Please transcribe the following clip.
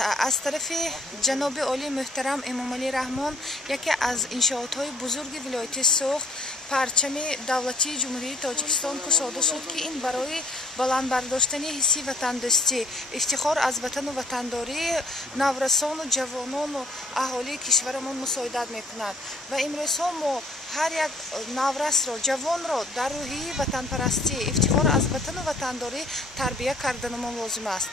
از طرف جناب عالی محترم امام علی رحمان یکی از انشاءات‌های بزرگ ولایت سوخت پرچم دولتی جمهوری تاجیکستان کشاده شد که این برای بلند برداشتن حس وطندوستی افتخار از وطن و وطنداری نورسان و جوانان و اهالی کشورمان مساعدت میکند و امروز ما هر یک نورس را جوان را در روحیه وطن پرستی افتخار از وطن و وطنداری تربیت کردن ما لازم است.